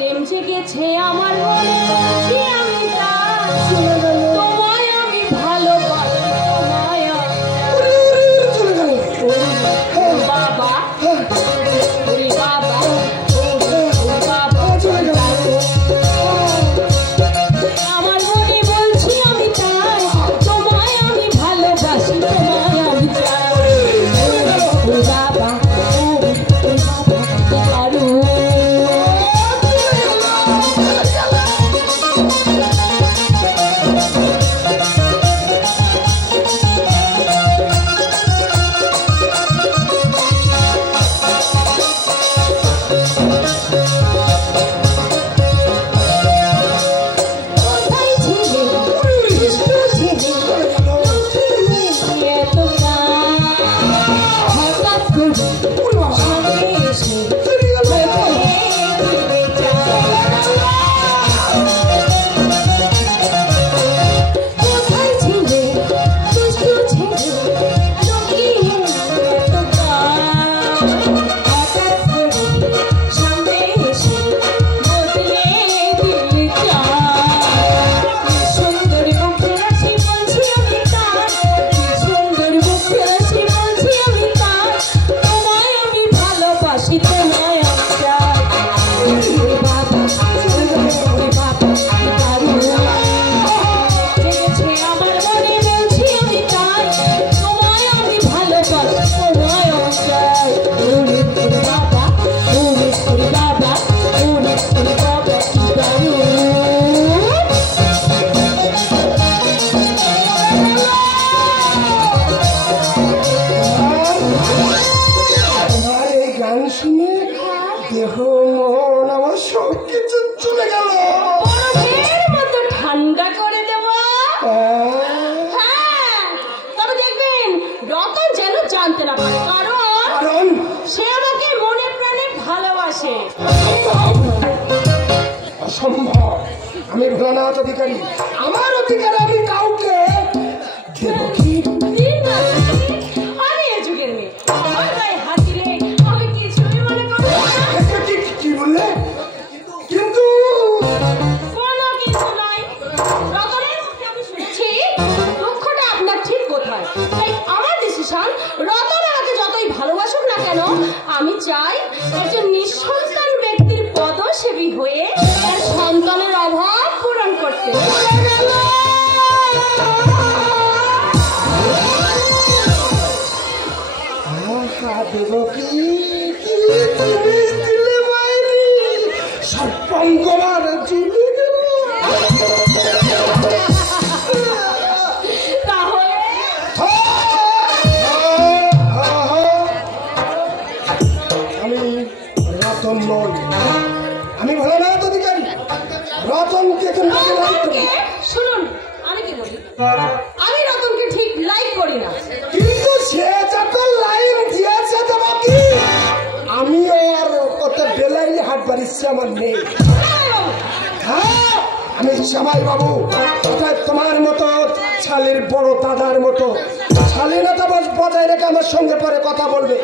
প্রেম জেগেছে আমার মনে বলছি আমি তোমায় আমি ভালোবাসি তোমায় বাবা অসম্ভব। আমি ভোলানাথ অধিকারী, আমার অধিকার আমি কাউকে দেব কি? আমি এই যুগের মেয়ে, আমার গায়ে হাত দিলে আমি কিছুই মনে করব না। কি বললে? কিন্তু কোনো কিছু নয়। রতনের মুখে আমি শুনেছি দুঃখটা আপনার ঠিক কোথায়। তাই আমার ডিসিশন, রতন আমাকে যতই ভালোবাসুক না কেন, আমি চাই একজন নিঃসন্তান ব্যক্তির পদসেবী হয়ে তার সন্তানের অভাব পূরণ করতে। সর্বাঙ্গমার জীবী তাহলে আমি রতন নই, আমি ভোলানাথ অধিকারী। রতনকে শুনুন, আমি কি বলি, আমি রতনকে ঠিক লাইক করি না, কিন্তু সে যখন লাইন দিয়েছে দেবো কি? আমি আর কত বেলাই হাট বাড়িচ্ছি আমার নেই। হ্যাঁ, আমি জামাই বাবু, তোমার মতো ছালের বড় দাদার মতো শালীনতা বজায় রেখে আমার সঙ্গে পরে কথা বলবে।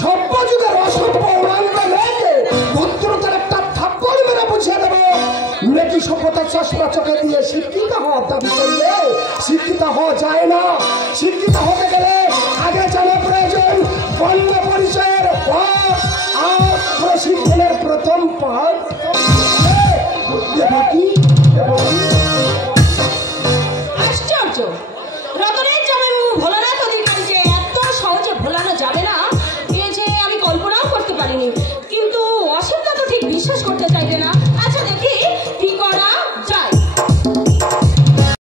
সভ্য যুগের অসভ্য উড়ানটা মেয়েকে ভদ্রতার একটা থাপ্পড় মেরে বুঝিয়ে দেবো। মেয়েটি সভ্যতার চশমা চোখে দিয়ে শিক্ষিত হওয়ার দাবি করলে শিক্ষিত হওয়া যায় না। শিক্ষিত হতে গেলে আগে জানা প্রয়োজন বর্ণ পরিচয়ের প্রশিক্ষণের প্রথম পাঠ। আশ্চর্য, রতনের জামাইবাবু ভোলানাথ অধিকারী যে এত সহজে ভোলানো যাবে না এ যে আমি কল্পনাও করতে পারিনি। কিন্তু অসীমদা তো ঠিক বিশ্বাস করতে চাইবে না।